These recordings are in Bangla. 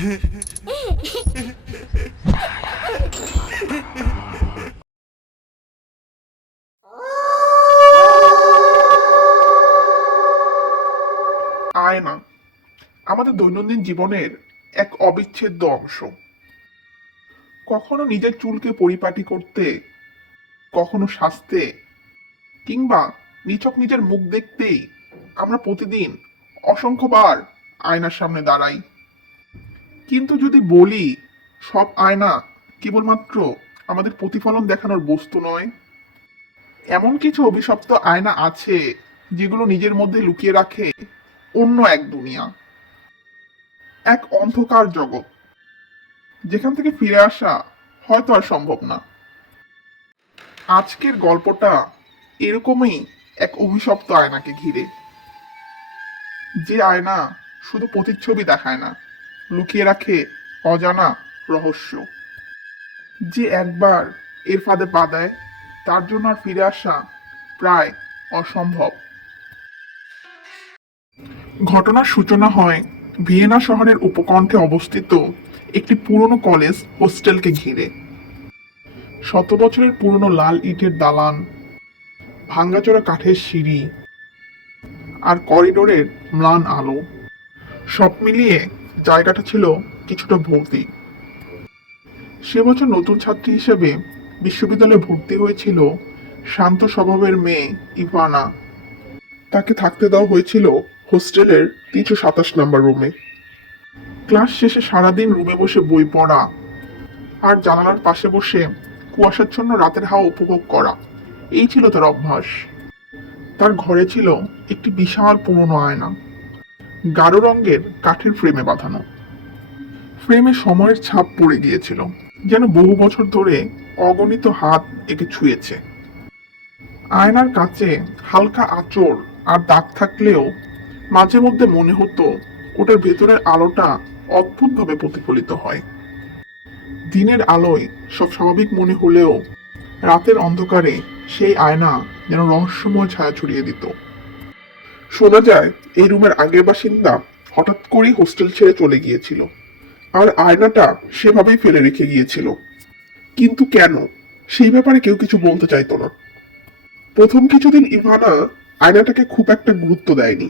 আয়না আমাদের দৈনন্দিন জীবনের এক অবিচ্ছেদ্য অংশ। কখনো নিজের চুলকে পরিপাটি করতে, কখনো সাজতে, কিংবা নিছক নিজের মুখ দেখতেই আমরা প্রতিদিন অসংখ্যবার আয়নার সামনে দাঁড়াই। কিন্তু যদি বলি সব আয়না কেবলমাত্র আমাদের প্রতিফলন দেখানোর বস্তু নয়, এমন কিছু অভিশপ্ত আয়না আছে যেগুলো নিজের মধ্যে লুকিয়ে রাখে অন্য এক দুনিয়া, এক অন্ধকার জগৎ যেখান থেকে ফিরে আসা হয়তো আর সম্ভব না। আজকের গল্পটা এরকমই এক অভিশপ্ত আয়নাকে ঘিরে, যে আয়না শুধু প্রতিচ্ছবি দেখায় না, লুকিয়ে রাখে অজানা রহস্য। যে একবার এর ফাঁদে পা দেয় তার জন্য আর ফিরে আসা প্রায় অসম্ভব। ঘটনার সূচনা হয় ভিয়েনা শহরের উপকণ্ঠে অবস্থিত একটি পুরনো কলেজ হোস্টেলকে ঘিরে। শত বছরের পুরনো লাল ইটের দালান, ভাঙ্গাচোরা কাঠের সিঁড়ি আর করিডোরের ম্লান আলো, সব মিলিয়ে জায়গাটা ছিল কিছুটা ভৌতিক। সে বছর নতুন ছাত্রী হিসেবে বিশ্ববিদ্যালয়ে ভর্তি হয়েছিল শান্ত স্বভাবের মেয়ে ইভানা। তাকে থাকতে দেওয়া হয়েছিল হোস্টেলের 327 নম্বর রুমে। ক্লাস শেষে সারাদিন রুমে বসে বই পড়া আর জানালার পাশে বসে কুয়াশাচ্ছন্ন রাতের হাওয়া উপভোগ করা, এই ছিল তার অভ্যাস। তার ঘরে ছিল একটি বিশাল পুরনো আয়না, গাঢ় রঙের কাঠের ফ্রেমে বাঁধানো। ফ্রেমে সময়ের ছাপ পড়ে গিয়েছিল, যেন বহু বছর ধরে অগণিত হাত একে ছুঁয়েছে। আয়নার কাছে হালকা আঁচড় আর দাগ থাকলেও মাঝে মধ্যে মনে হতো ওটার ভেতরের আলোটা অদ্ভুতভাবে প্রতিফলিত হয়। দিনের আলোয় সব স্বাভাবিক মনে হলেও রাতের অন্ধকারে সেই আয়না যেন রহস্যময় ছায়া ছড়িয়ে দিত। শোনা যায় এই রুমের আগের বাসিন্দা হঠাৎ করেই হোস্টেল ছেড়ে চলে গিয়েছিল, আর আয়নাটা সেভাবেই ফেলে রেখে গিয়েছিল। কিন্তু কেন, সেই ব্যাপারে কেউ কিছু বলতে চাইতো না। প্রথম কিছুদিন ইভানা আয়নাটাকে খুব একটা গুরুত্ব দেয়নি,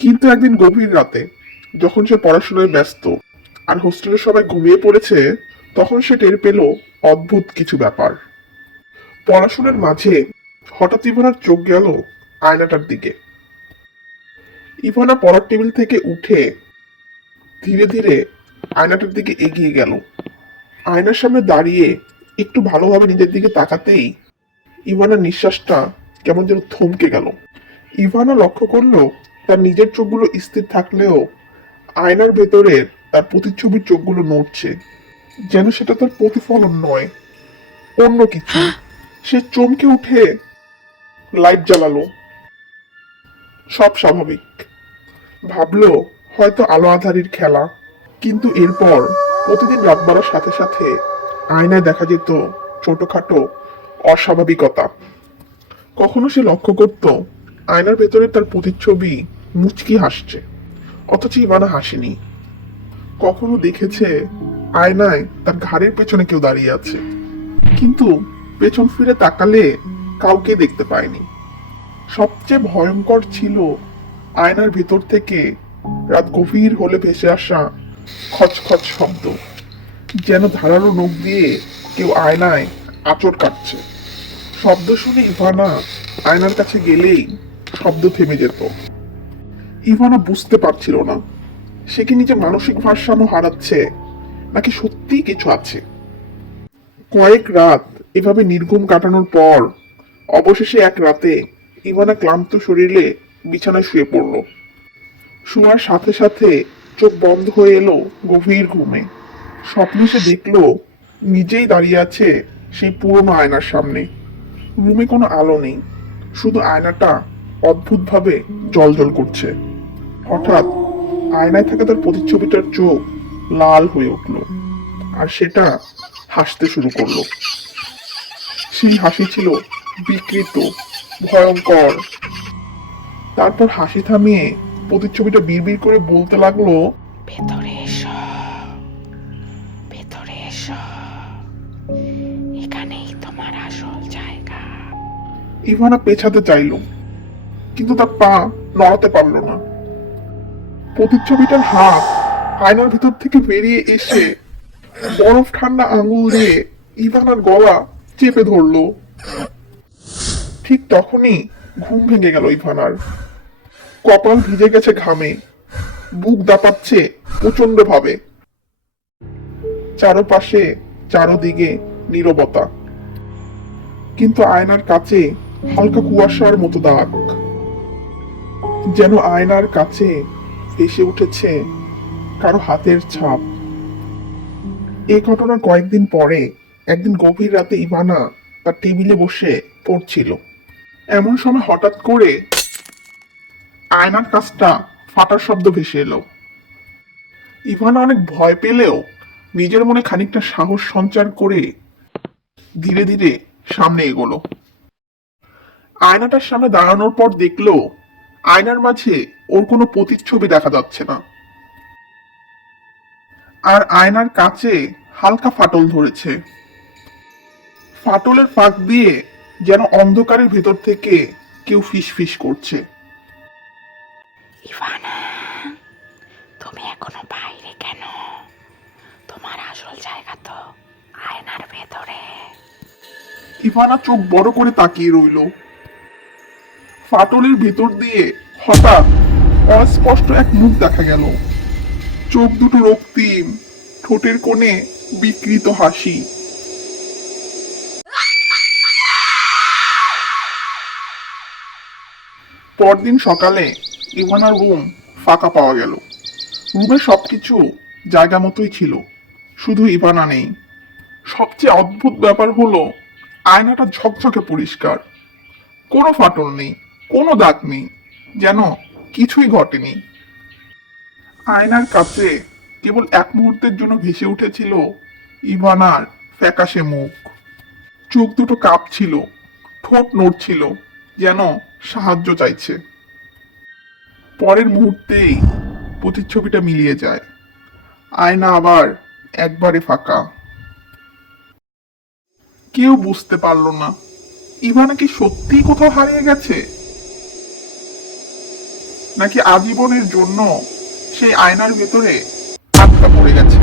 কিন্তু একদিন গভীর রাতে যখন সে পড়াশোনায় ব্যস্ত আর হোস্টেলের সবাই ঘুমিয়ে পড়েছে, তখন সে টের পেল অদ্ভুত কিছু ব্যাপার। পড়াশোনার মাঝে হঠাৎ ইভানার চোখ গেল আয়নাটার দিকে। ইভানা পড়ার টেবিল থেকে উঠে ধীরে ধীরে আয়নাটার দিকে এগিয়ে গেল। আয়নার সামনে দাঁড়িয়ে একটু ভালোভাবে নিজের দিকে তাকাতেই ইভানার নিঃশ্বাসটা কেমন যেন থমকে গেল। ইভানা লক্ষ্য করলো তার নিজের চোখগুলো স্থির থাকলেও আয়নার ভেতরের তার প্রতিচ্ছবির চোখগুলো নড়ছে, যেন সেটা তার প্রতিফলন নয়, অন্য কিছু। সে চমকে উঠে লাইট জ্বালালো। সব স্বাভাবিক ভাবলো, হয়তো আলো আঁধারির খেলা। কিন্তু এরপর প্রতিদিন রাত বাড়ার সাথে সাথে আয়নায় দেখা যেত ছোটখাটো অস্বাভাবিকতা। কখনো সে লক্ষ্য করত আয়নার ভেতরে তার প্রতিচ্ছবি মুচকি হাসছে, অথচ ইভানা হাসেনি। কখনো দেখেছে আয়নায় তার ঘাড়ের পেছনে কেউ দাঁড়িয়ে আছে, কিন্তু পেছন ফিরে তাকালে কাউকে দেখতে পায়নি। সবচেয়ে ভয়ঙ্কর ছিল আয়নার ভেতর থেকে রাত গভীর হলে ভেসে আসা খচখচ শব্দ, যেন ধারালো নখ দিয়ে কেউ আয়নায় আঁচড় কাটছে। শব্দ শুনে ইভানা আয়নার কাছে গেলেই শব্দ থেমে যেত। ইভানা বুঝতে পারছিল না সে কি নিজে মানসিক ভারসাম্য হারাচ্ছে, নাকি সত্যিই কিছু আছে। কয়েক রাত এভাবে নির্ঘুম কাটানোর পর অবশেষে এক রাতে ইভানা ক্লান্ত শরীরে বিছানায় শুয়ে পড়ল। শোয়ার সাথে সাথে চোখ বন্ধ হয়ে এলো গভীর ঘুমে। স্বপ্নে সে দেখলো নিজেই দাঁড়িয়ে আছে সেই পুরনো আয়নার সামনে। রুমে কোনো আলো নেই, শুধু আয়নাটা অদ্ভুতভাবে জ্বলজ্বল করছে। হঠাৎ আয়নায় থাকা তার প্রতিচ্ছবিটার চোখ লাল হয়ে উঠল, আর সেটা হাসতে শুরু করলো। সেই হাসি ছিল বিকৃত, ভয়ঙ্কর। তারপর হাসি থামিয়ে প্রতিচ্ছবিটা বিড়বিড় করে বলতে লাগলো, ভেতরে এসো। এসো, এখানেই তোমার আসল জায়গা। ইভানা পেছাতে চাইল, কিন্তু তার পা নড়াতে পারল না। প্রতিচ্ছবিটার হাত আয়নার ভিতর থেকে বেরিয়ে এসে বরফ ঠান্ডা আঙুল দিয়ে ইভানার গলা চেপে ধরলো। ঠিক তখনই ঘুম ভেঙে গেল ইভানার। কপাল ভিজে গেছে ঘামে, বুক দাপাচ্ছে প্রচন্ড ভাবে। চারপাশে চারদিকে নীরবতা, কিন্তু আয়নার কাছে হালকা কুয়াশার মতো দাগ, যেন আয়নার কাছে ভেসে উঠেছে কারো হাতের ছাপ। এই ঘটনার কয়েকদিন পরে একদিন গভীর রাতে ইভানা তার টেবিলে বসে পড়ছিল। এমন সময় হঠাৎ করে আয়নার কাছটা ফাটার শব্দ ভেসে এলো। ইভানা অনেক ভয় পেলেও নিজের মনে খানিকটা সাহস সঞ্চার করে ধীরে ধীরে সামনে এগোলো। আয়নাটার সামনে দাঁড়ানোর পর দেখলো আয়নার মাঝে ওর কোনো প্রতিচ্ছবি দেখা যাচ্ছে না, আর আয়নার কাছে হালকা ফাটল ধরেছে। ফাটলের ফাঁক দিয়ে যেন অন্ধকারের ভেতর থেকে কেউ ফিসফিস করছে। ইভানা, তুমি এখনো বাইরে কেন? তোমার আসল জায়গা তো আয়নার ভেতরে। ইভানা চোখ বড় করে তাকিয়ে রইল। ফাটলের ভেতর দিয়ে হঠাৎ অস্পষ্ট এক মুখ দেখা গেল। চোখ দুটো রক্তিম, ঠোঁটের কোণে বিকৃত হাসি। পরদিন সকালে ইভানার রুম ফাঁকা পাওয়া গেল। রুমে সবকিছু জায়গা মতোই ছিল, শুধু ইভানা নেই। সবচেয়ে অদ্ভুত ব্যাপার হলো আয়নাটা ঝকঝকে পরিষ্কার, কোনো ফাটল নেই, কোনো দাগ নেই, যেন কিছুই ঘটেনি। আয়নার কাছে কেবল এক মুহূর্তের জন্য ভেসে উঠেছিল ইভানার ফ্যাকাশে মুখ। চোখ দুটো কাঁপছিল, ঠোঁট নড়ছিল, যেন সাহায্য চাইছে। পরের মুহূর্তেই প্রতিচ্ছবিটা মিলিয়ে যায়। আয়না আবার একবারে ফাঁকা। কেউ বুঝতে পারলো না ইভানা কি সত্যিই কোথাও হারিয়ে গেছে, নাকি আজীবনের জন্য সেই আয়নার ভেতরে আটকা পড়ে গেছে।